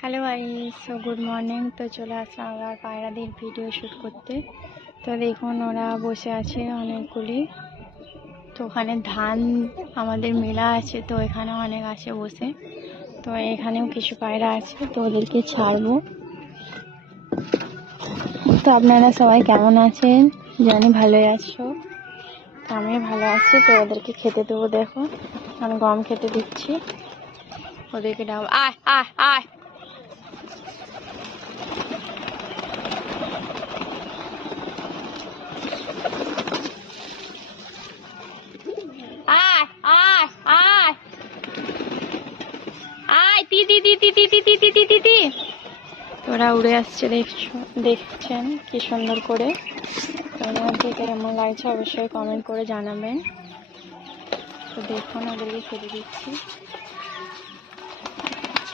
Hello guys, so good morning. তো চলে আসলাম আবার পায়রাদের ভিডিও শ্যুট করতে। তো দেখুন ওরা বসে আছে অনেকগুলি। তো ওখানে ধান আমাদের মেলা আছে, তো এখানে অনেক আছে বসে। তো এখানেও কিছু পায়রা আছে, তো ওদেরকে ছাড়বো। তো আপনারা সবাই কেমন আছেন? জানি ভালোই আছো। তো আমিও ভালো আছি। তো ওদেরকে খেতে দেবো। দেখো আমি গম খেতে দিচ্ছি ওদেরকে। ডাব আয় আয় আয়। আয় আয় আয় আয় তি তি তি তি তি তি তি তি তি তি তি। ওরা উড়ে আসছে, দেখছেন কি সুন্দর করে। তোমাদের কেমন লাগছে অবশ্যই কমেন্ট করে জানাবেন। তো দেখুন ওদেরকে খেতে দিচ্ছি।